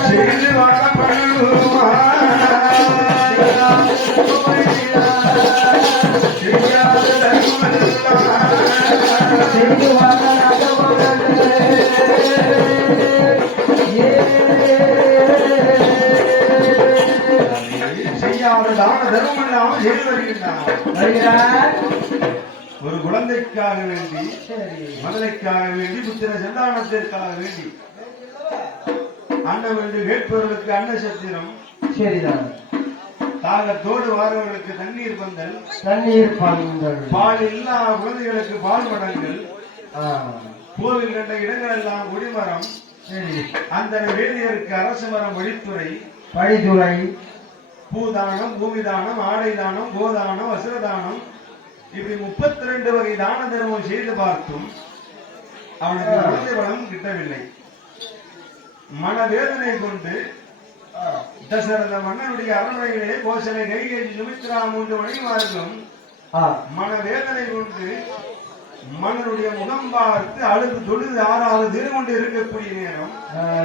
செய்து வாழப்படுமா செய்யாத தான தர்மம் இல்லாமல் வருகின்றான் ஒரு குழந்தைக்காக வேண்டி மதுரைக்காக வேண்டி புத்திர சந்தானத்திற்காக வேண்டி. அன்னம் என்று கேட்பவர்களுக்கு அன்ன சத்திரம். சரிதான். தாகத்தோடு வாரவர்களுக்கு தண்ணீர் பந்தல். தண்ணீர் பந்தல். பால் இல்லா குழந்தைகளுக்கு பால் மடங்கள் கோவில் கண்ட இடங்கள் எல்லாம் குடிமரம் அந்த வேதியருக்கு அரசு மரம் வழித்துறை. படித்துறை பூதானம் பூமிதானம் ஆடை தானம் கோதானம் வஸ்திரதானம். இப்படி முப்பத்தி ரெண்டு வகை தான தர்மம் செய்து பார்த்தும் அவனுக்கு குழந்தை வளம் கிட்டவில்லை. மனவேதனை கொண்டு தசரத மன்னனுடைய அரண்மனையிலே கோசலை கைகேஜி சுமித்ரா மூன்று மணிமார்களும் மனவேதனை கொண்டு மன்னனுடைய முகம் பார்த்து அழுது தொழுது ஆறாவது கொண்டு இருக்கக்கூடிய நேரம்.